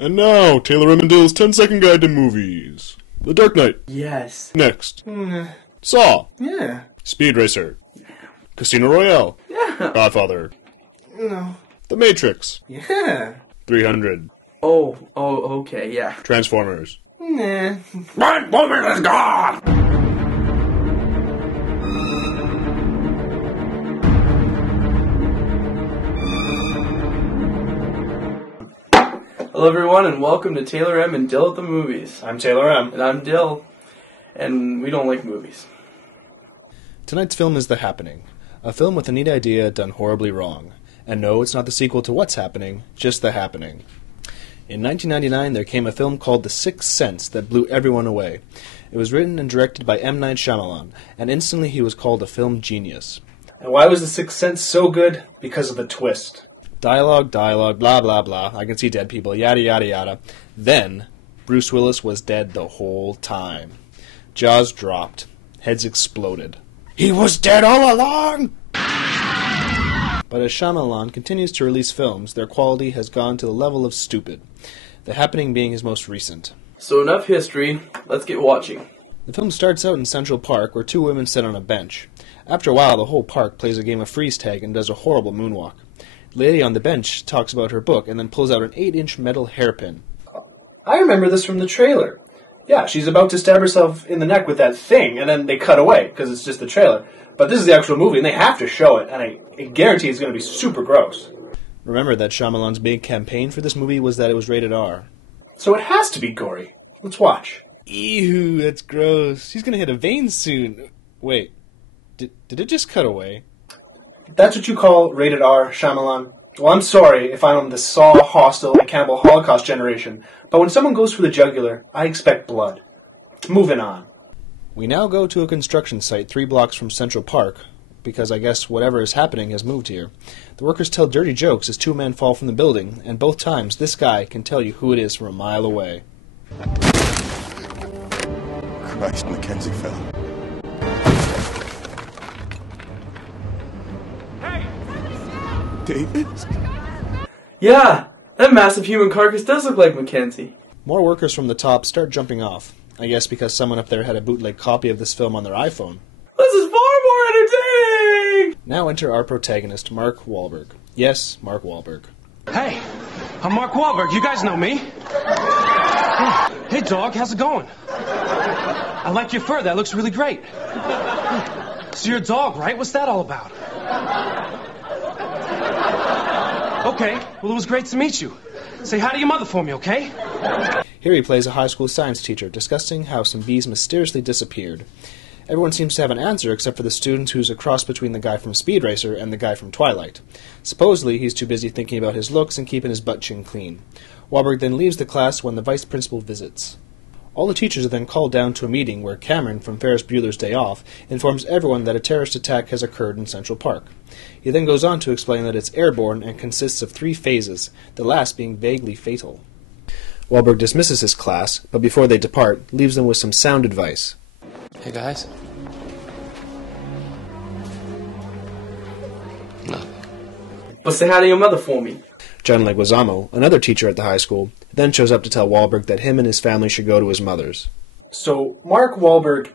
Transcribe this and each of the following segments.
And now, Taylorem and Dill's 10-second guide to movies. The Dark Knight. Yes. Next. Saw. Yeah. Speed Racer. Casino Royale. Yeah. Godfather. No. The Matrix. Yeah. 300. Oh, okay, yeah. Transformers. Nah. Transformers is gone! Hello everyone and welcome to Taylorem and Dill at the Movies. I'm Taylorem. And I'm Dill. And we don't like movies. Tonight's film is The Happening, a film with a neat idea done horribly wrong. And no, it's not the sequel to What's Happening, just The Happening. In 1999, there came a film called The Sixth Sense that blew everyone away. It was written and directed by M. Night Shyamalan, and instantly he was called a film genius. And why was The Sixth Sense so good? Because of the twist. Dialogue, blah blah blah, I can see dead people, yada yada yada. Then, Bruce Willis was dead the whole time. Jaws dropped. Heads exploded. He was dead all along! But as Shyamalan continues to release films, their quality has gone to the level of stupid. The Happening being his most recent. So enough history, let's get watching. The film starts out in Central Park where two women sit on a bench. After a while, the whole park plays a game of freeze tag and does a horrible moonwalk. The lady on the bench talks about her book and then pulls out an 8-inch metal hairpin. I remember this from the trailer. Yeah, she's about to stab herself in the neck with that thing, and then they cut away, because it's just the trailer. But this is the actual movie, and they have to show it, and I guarantee it's going to be super gross. Remember that Shyamalan's big campaign for this movie was that it was rated R. So it has to be gory. Let's watch. Ew, that's gross. She's going to hit a vein soon. Wait, did it just cut away? That's what you call rated R, Shyamalan. Well, I'm sorry if I'm the Saw, Hostel, and Cannibal Holocaust generation, but when someone goes for the jugular, I expect blood. Moving on. We now go to a construction site 3 blocks from Central Park, because I guess whatever is happening has moved here. The workers tell dirty jokes as 2 men fall from the building, and both times this guy can tell you who it is from a mile away. Christ, Mackenzie fell. David? Yeah, that massive human carcass does look like Mackenzie. More workers from the top start jumping off. I guess because someone up there had a bootleg copy of this film on their iPhone. This is far more entertaining! Now enter our protagonist, Mark Wahlberg. Yes, Mark Wahlberg. Hey, I'm Mark Wahlberg. You guys know me. Hey, dog, how's it going? I like your fur. That looks really great. So you're a dog, right? What's that all about? Okay, well, it was great to meet you. Say hi to your mother for me, okay? Here he plays a high school science teacher discussing how some bees mysteriously disappeared. Everyone seems to have an answer except for the student who's a cross between the guy from Speed Racer and the guy from Twilight. Supposedly, he's too busy thinking about his looks and keeping his butt chin clean. Wahlberg then leaves the class when the vice principal visits. All the teachers are then called down to a meeting where Cameron, from Ferris Bueller's Day Off, informs everyone that a terrorist attack has occurred in Central Park. He then goes on to explain that it's airborne and consists of 3 phases, the last being vaguely fatal. Wahlberg dismisses his class, but before they depart, leaves them with some sound advice. Hey guys. Nothing. But say hi to your mother for me. John Leguizamo, another teacher at the high school, then shows up to tell Wahlberg that him and his family should go to his mother's. So, Mark Wahlberg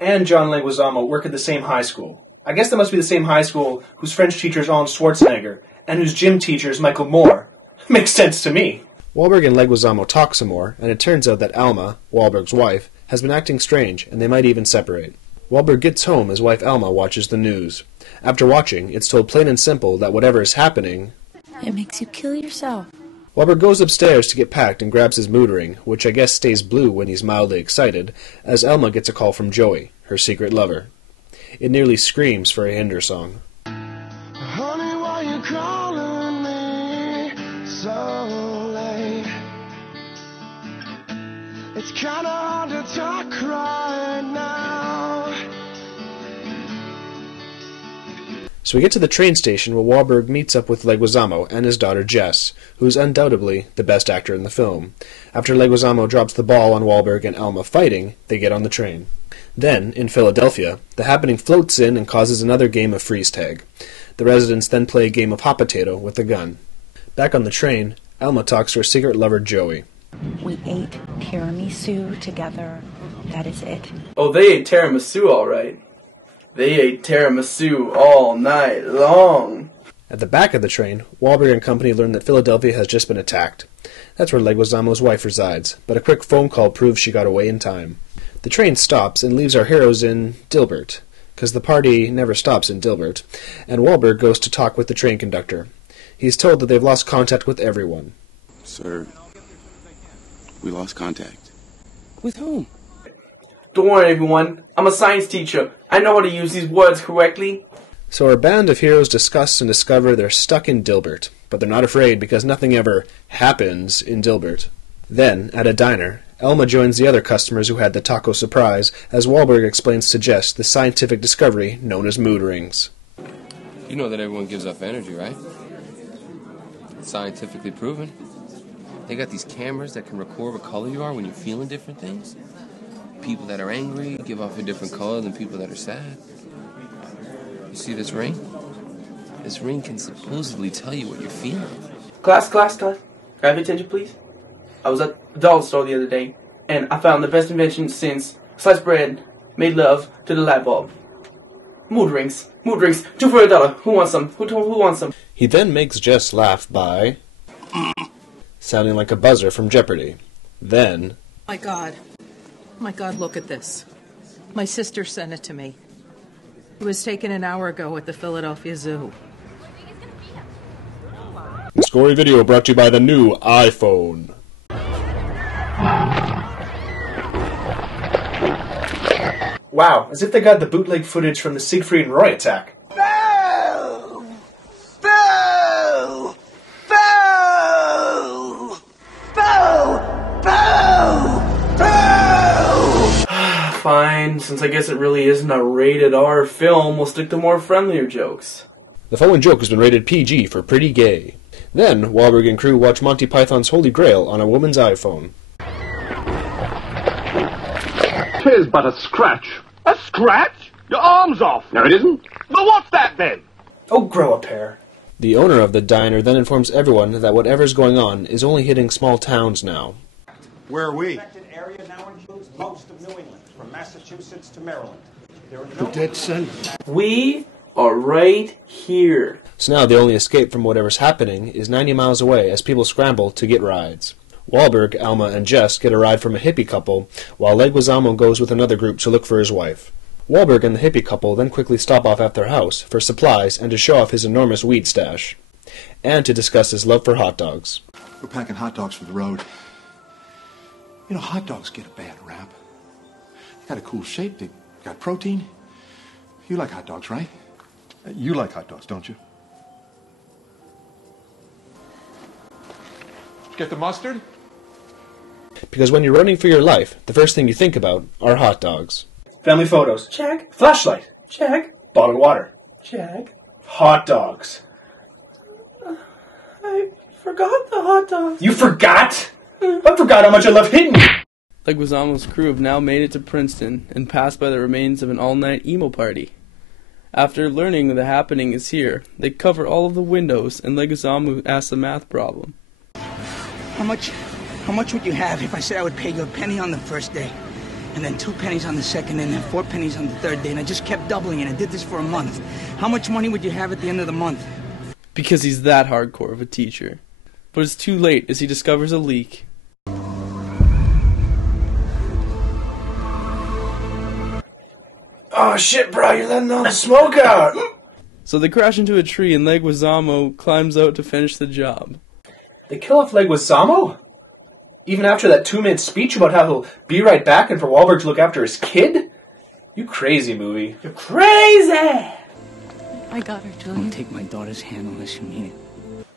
and John Leguizamo work at the same high school. I guess that must be the same high school whose French teacher is Arnold Schwarzenegger, and whose gym teacher is Michael Moore. Makes sense to me. Wahlberg and Leguizamo talk some more, and it turns out that Alma, Wahlberg's wife, has been acting strange, and they might even separate. Wahlberg gets home as wife Alma watches the news. After watching, it's told plain and simple that whatever is happening... It makes you kill yourself. Wahlberg goes upstairs to get packed and grabs his mood ring, which I guess stays blue when he's mildly excited, as Alma gets a call from Joey, her secret lover. It nearly screams for a Hinder song. Honey, why you calling me so late? It's kinda hard to talk right now. So we get to the train station where Wahlberg meets up with Leguizamo and his daughter Jess, who is undoubtedly the best actor in the film. After Leguizamo drops the ball on Wahlberg and Alma fighting, they get on the train. Then, in Philadelphia, The Happening floats in and causes another game of freeze tag. The residents then play a game of hot potato with a gun. Back on the train, Alma talks to her secret lover, Joey. We ate tiramisu together. That is it. Oh, they ate tiramisu all right. They ate tiramisu all night long. At the back of the train, Wahlberg and company learn that Philadelphia has just been attacked. That's where Leguizamo's wife resides, but a quick phone call proves she got away in time. The train stops and leaves our heroes in Dilbert, because the party never stops in Dilbert, and Wahlberg goes to talk with the train conductor. He's told that they've lost contact with everyone. Sir, we lost contact. With whom? Don't worry, everyone. I'm a science teacher. I know how to use these words correctly. So our band of heroes discuss and discover they're stuck in Dilbert, but they're not afraid because nothing ever happens in Dilbert. Then, at a diner, Elma joins the other customers who had the taco surprise as Wahlberg explains to Jess the scientific discovery known as mood rings. You know that everyone gives off energy, right? It's scientifically proven. They got these cameras that can record what color you are when you're feeling different things. People that are angry give off a different color than people that are sad. You see this ring? This ring can supposedly tell you what you're feeling. Class. Can I have attention, please? I was at the dollar store the other day, and I found the best invention since sliced bread made love to the light bulb. Mood rings. 2 for $1. Who wants some? Who wants some? He then makes Jess laugh by sounding like a buzzer from Jeopardy. Then, My God, look at this. My sister sent it to me. It was taken an hour ago at the Philadelphia Zoo. This gory video brought to you by the new iPhone. Wow, as if they got the bootleg footage from the Siegfried and Roy attack. Boo! Boo! Boo! Boo! Boo! Boo! Fine, since I guess it really isn't a rated R film, we'll stick to more friendlier jokes. the following joke has been rated PG for pretty gay. Then, Wahlberg and crew watch Monty Python's Holy Grail on a woman's iPhone. 'Tis but a scratch. A scratch? Your arm's off. No, it isn't. Well, what's that then? Oh, grow a pair. The owner of the diner then informs everyone that whatever's going on is only hitting small towns now. Where are we? The area now includes most of New England, from Massachusetts to Maryland. There are no dead center. We are right here. So now the only escape from whatever's happening is 90 miles away as people scramble to get rides. Wahlberg, Alma, and Jess get a ride from a hippie couple, while Leguizamo goes with another group to look for his wife. Wahlberg and the hippie couple then quickly stop off at their house for supplies and to show off his enormous weed stash, and to discuss his love for hot dogs. We're packing hot dogs for the road. You know, hot dogs get a bad rap. They got a cool shape, they got protein. You like hot dogs, right? You like hot dogs, don't you? Get the mustard? Because when you're running for your life, the first thing you think about are hot dogs. Family photos. Check. Flashlight. Check. Bottled water. Check. Hot dogs. I forgot the hot dogs. You forgot? I forgot how much I love hitting you. Leguizamo's crew have now made it to Princeton and passed by the remains of an all-night emo party. After learning the happening is here, they cover all of the windows and Leguizamo asks a math problem. How much would you have if I said I would pay you a penny on the first day, and then 2 pennies on the second, and then 4 pennies on the third day, and I just kept doubling it? I did this for a month. How much money would you have at the end of the month? Because he's that hardcore of a teacher. But it's too late as he discovers a leak. Oh shit, bro, you're letting all the smoke out. So they crash into a tree and Leguizamo climbs out to finish the job. They kill off Leguizamo? Even after that 2-minute speech about how he'll be right back and for Wahlberg to look after his kid? You crazy, movie. You're crazy! I got her, I'm Julian. gonna take my daughter's hand unless you mean it.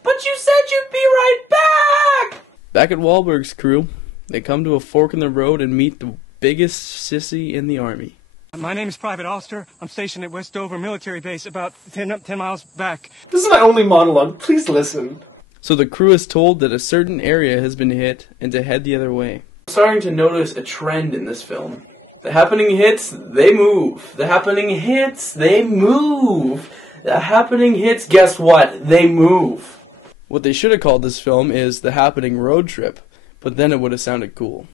But you said you'd be right back! Back at Wahlberg's crew, they come to a fork in the road and meet the biggest sissy in the army. My name is Private Oster. I'm stationed at West Dover Military Base, about 10 miles back. This is my only monologue. Please listen. So the crew is told that a certain area has been hit and to head the other way. I'm starting to notice a trend in this film. The happening hits, they move. The happening hits, they move. The happening hits, guess what? They move. What they should have called this film is The Happening Road Trip, but then it would have sounded cool.